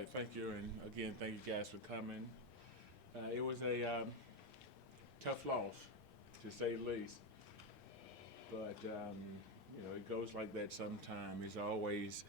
right, thank you, and again, thank you guys for coming. It was a tough loss, to say the least, but it goes like that sometimes. It's always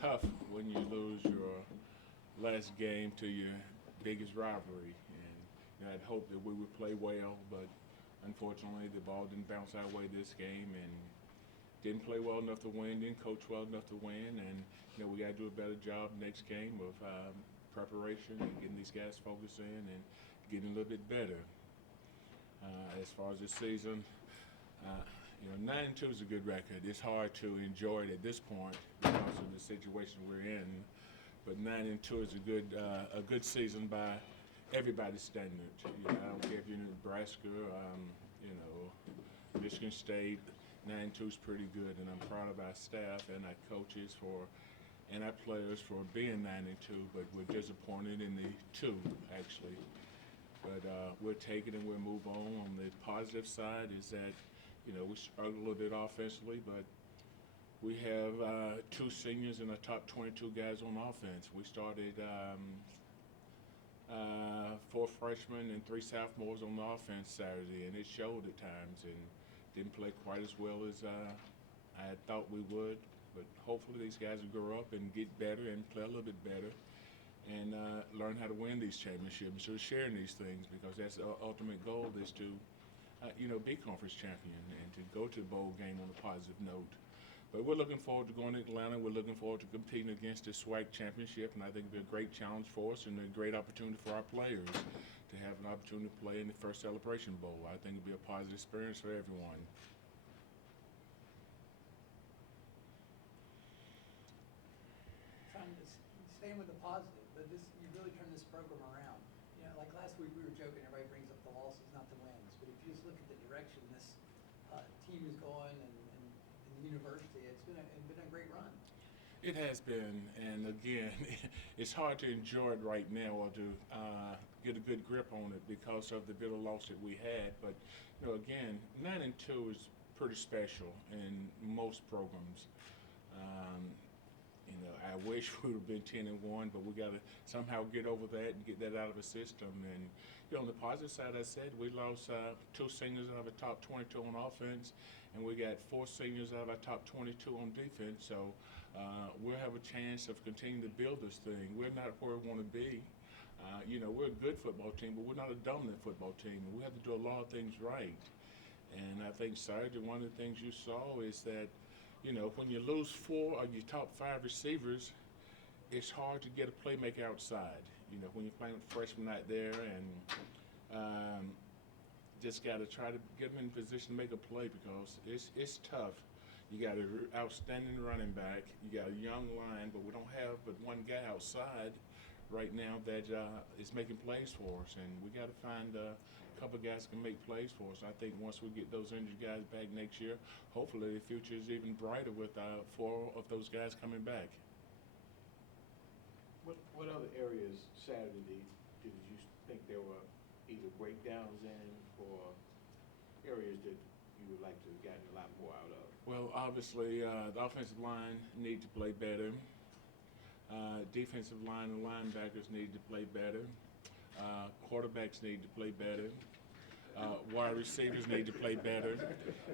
tough when you lose your last game to your biggest rivalry, and I'd hoped that we would play well, but unfortunately, the ball didn't bounce our way this game, and didn't play well enough to win, didn't coach well enough to win, and we got to do a better job next game of preparation and getting these guys focused in and getting a little bit better. As far as this season, 9-2 is a good record. It's hard to enjoy it at this point because of the situation we're in, but 9-2 is a good season by everybody's standard. I don't care if you're in Nebraska, Michigan State. 9-2 is pretty good, and I'm proud of our staff and our coaches and our players for being 9-2. But we're disappointed in the 2 actually. But we'll take it and we'll move on. On the positive side is that we struggle a little bit offensively, but we have 2 seniors and the top 22 guys on offense. We started 4 freshmen and 3 sophomores on the offense Saturday, and it showed at times. And didn't play quite as well as I had thought we would, but hopefully these guys will grow up and get better and play a little bit better and learn how to win these championships. So sharing these things, because that's the ultimate goal, is to be conference champion and to go to the bowl game on a positive note. But we're looking forward to going to Atlanta. We're looking forward to competing against the SWAC championship, and I think it'll be a great challenge for us and a great opportunity for our players to have an opportunity to play in the first Celebration Bowl. I think it'll be a positive experience for everyone. Staying with the positive, but you really turned this program around. Like last week we were joking, everybody brings up the losses, not the wins. But if you just look at the direction this team is going and the university, it's been a great run. It has been, and again, it's hard to enjoy it right now or to get a good grip on it because of the bitter loss that we had. But again, 9-2 is pretty special in most programs. I wish we would have been 10-1, but we got to somehow get over that and get that out of the system. And on the positive side, I said we lost 2 seniors out of the top 22 on offense, and we got 4 seniors out of our top 22 on defense. So we'll have a chance of continuing to build this thing. We're not where we want to be. We're a good football team, but we're not a dominant football team. We have to do a lot of things right. And I think Saturday, one of the things you saw is that when you lose 4 of your top 5 receivers, it's hard to get a playmaker outside. When you're playing with freshmen out there, and just got to try to get them in position to make a play because it's tough. You got an outstanding running back. You got a young line, but we don't have but one guy outside right now that is making plays for us, and we got to find a couple guys can make plays for us. I think once we get those injured guys back next year, hopefully the future is even brighter with 4 of those guys coming back. What other areas Saturday did you think there were either breakdowns in or areas that you would like to have gotten a lot more out of? Well, obviously the offensive line need to play better. Defensive line and linebackers need to play better. Quarterbacks need to play better. Wide receivers need to play better,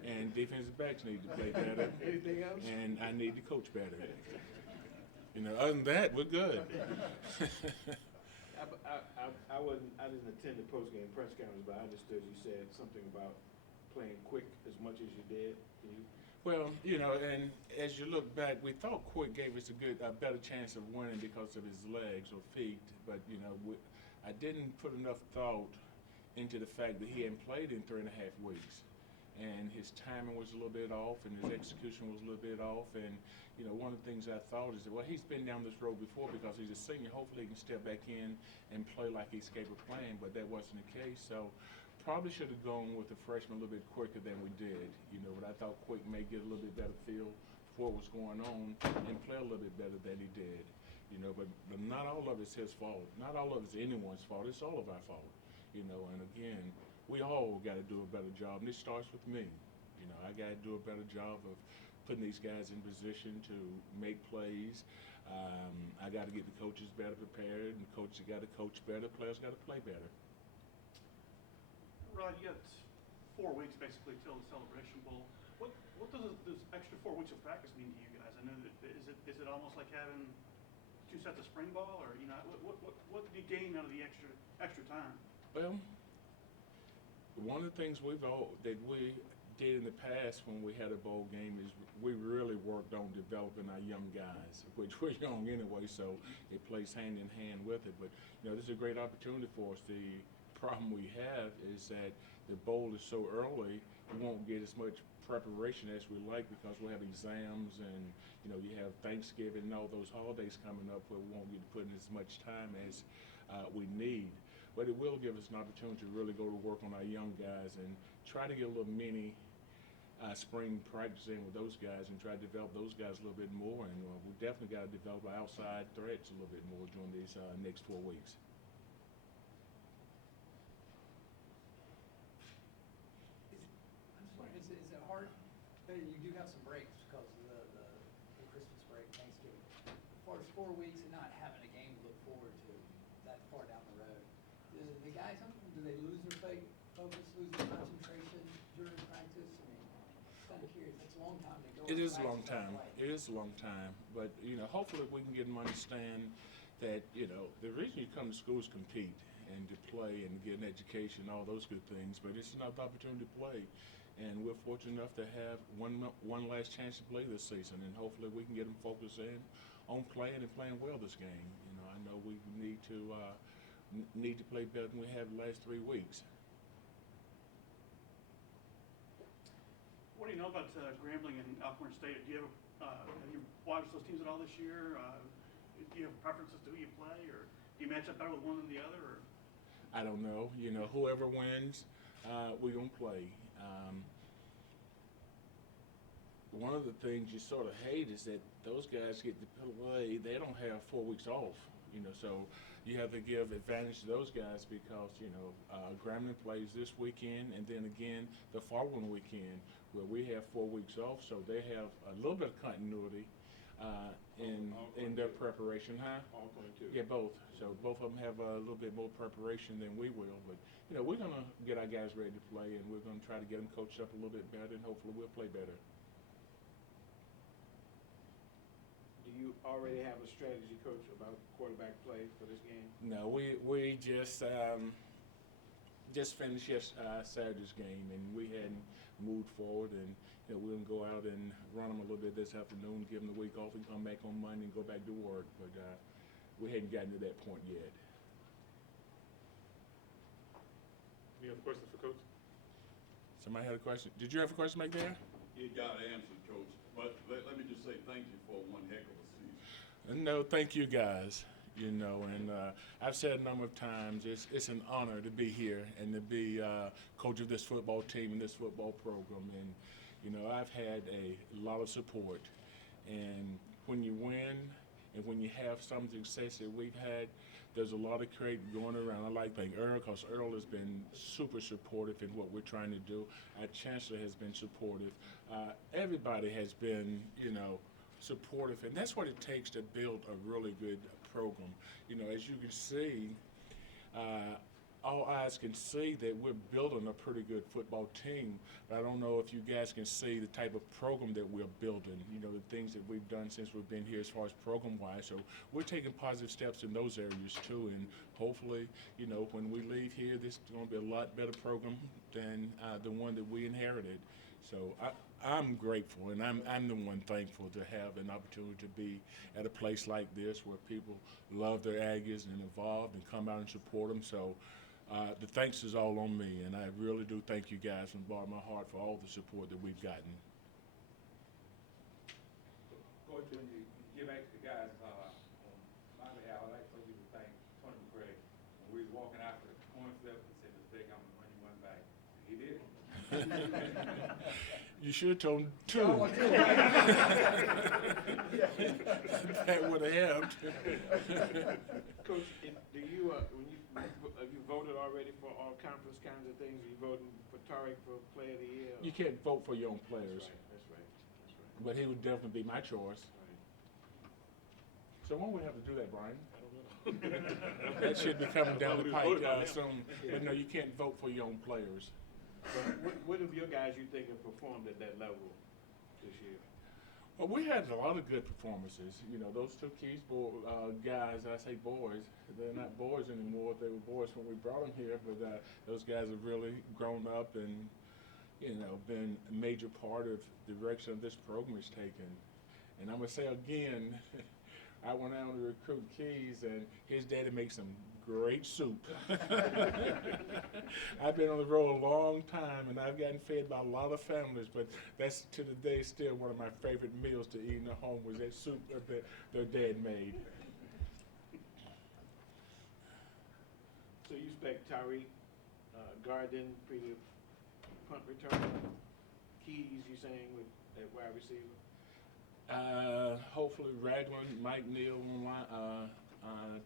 and defensive backs need to play better. Anything else? And I need to coach better. Other than that, we're good. I didn't attend the post-game press conference, but I understood you said something about playing quick as much as you did. Can you? Well, and as you look back, we thought Quick gave us a better chance of winning because of his legs or feet, but I didn't put enough thought into the fact that he hadn't played in 3.5 weeks, and his timing was a little bit off, and his execution was a little bit off. And one of the things I thought is that, well, he's been down this road before because he's a senior. Hopefully, he can step back in and play like he's capable of playing, but that wasn't the case. So probably should have gone with the freshman a little bit quicker than we did, but I thought Quick may get a little bit better feel for what was going on and play a little bit better than he did, but not all of it's his fault. Not all of it's anyone's fault. It's all of our fault, and again, we all got to do a better job, and it starts with me. I got to do a better job of putting these guys in position to make plays. I got to get the coaches better prepared, and the coaches got to coach better, players got to play better. Rod, you got 4 weeks basically till the Celebration Bowl. What does this extra 4 weeks of practice mean to you guys? I know that is it almost like having 2 sets of spring ball, or what do you gain out of the extra time? Well, one of the things we did in the past when we had a bowl game is we really worked on developing our young guys, which we're young anyway, so it plays hand in hand with it. But this is a great opportunity for us. The problem we have is that the bowl is so early, we won't get as much preparation as we like because we'll have exams and you have Thanksgiving and all those holidays coming up where we won't get to put in as much time as we need. But it will give us an opportunity to really go to work on our young guys and try to get a little mini spring practice in with those guys and try to develop those guys a little bit more. And we definitely got to develop our outside threats a little bit more during these next 4 weeks. I'm just wondering, is it hard? You do have some breaks because of the Christmas break, Thanksgiving. As far as 4 weeks and not having a game to look forward to that far down the road, the guys, do they lose their focus, lose their concentration during practice? I mean, just kind of curious. It's a long time to go. It is a long time. It is a long time. But, hopefully we can get them to understand that, the reason you come to school is compete and to play and get an education, all those good things. But it's another opportunity to play. And we're fortunate enough to have one last chance to play this season. And hopefully we can get them focused in on playing and playing well this game. I know we need to play better than we have the last 3 weeks. What do you know about Grambling and Alcorn State? Do you have you watched those teams at all this year? Do you have preferences to who you play, or do you match up better with one than the other? Or? I don't know. Whoever wins, we're gonna play. One of the things you sort of hate is that those guys get to play. They don't have 4 weeks off. So you have to give advantage to those guys because Grambling plays this weekend and then again the following weekend where we have 4 weeks off. So they have a little bit of continuity in their preparation, huh? All 22. Yeah, both. So both of them have a little bit more preparation than we will. But we're gonna get our guys ready to play, and we're gonna try to get them coached up a little bit better, and hopefully we'll play better. Do you already have a strategy, Coach, about quarterback play for this game? No, we just finished Saturday's game, and we hadn't moved forward, and we're gonna go out and run them a little bit this afternoon, give them the week off, and come back on Monday and go back to work. But we hadn't gotten to that point yet. Any other questions for Coach? Somebody had a question. Did you have a question back there? You got answered, Coach, but let me just say thank you for one heck of a season. No, thank you guys. And I've said a number of times, it's an honor to be here and to be coach of this football team and this football program. And I've had a lot of support. And when you win and when you have some success that we've had, there's a lot of credit going around. I like to thank Earl because Earl has been super supportive in what we're trying to do. Our chancellor has been supportive. Everybody has been, supportive, and that's what it takes to build a really good program. As you can see, all eyes can see that we're building a pretty good football team, but I don't know if you guys can see the type of program that we're building, the things that we've done since we've been here as far as program-wise. So we're taking positive steps in those areas too, and hopefully, when we leave here, this is going to be a lot better program than the one that we inherited. So I'm grateful, and I'm the one thankful to have an opportunity to be at a place like this where people love their Aggies and involved and come out and support them. So the thanks is all on me, and I really do thank you guys from the bottom of my heart for all the support that we've gotten. Coach, when you give back to the guys, on my behalf, I'd like for you to thank Tony McCray. When we was walking out the coin flip, he said, "Mistake, I'm going to run you one back." He did it. You should have told him two. That would have helped. Coach, do you have you voted already for all conference kinds of things? Are you voting for Tariq for Player of the Year? You can't vote for your own players, That's right. but he would definitely be my choice. Right. So when we have to do that, Brian? That should be coming down the pike soon. But no, you can't vote for your own players. But what of your guys you think have performed at that level this year? Well, we had a lot of good performances. You know, those two Keys guys, I say boys, they're not boys anymore. They were boys when we brought them here, but those guys have really grown up and, you know, been a major part of the direction of this program is taken. And I'm going to say again, I went out to recruit Keys, and his daddy makes some great soup. I've been on the road a long time, and I've gotten fed by a lot of families, but that's to the day still one of my favorite meals to eat in the home was that soup that their dad made. So you expect Tyreek, Garden, pretty punt return, Keys, you saying, with that wide receiver? Hopefully Ragland, Mike Neal on line,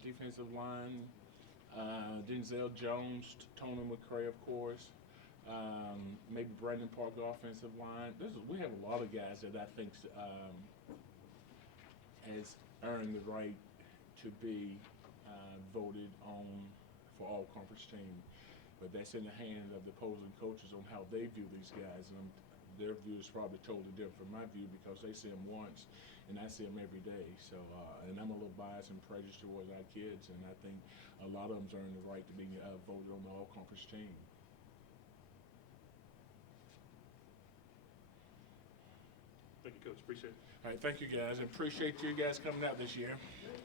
defensive line, Denzel Jones, Tony McCray, of course, maybe Brandon Park offensive line. We have a lot of guys that I think has earned the right to be voted on for all conference team. But that's in the hands of the opposing coaches on how they view these guys. And their view is probably totally different from my view because they see them once and I see them every day. So, and I'm a little biased and prejudiced towards our kids, and I think a lot of them's earned the right to be voted on the all-conference team. Thank you, Coach. Appreciate it. All right, thank you guys. I appreciate you guys coming out this year.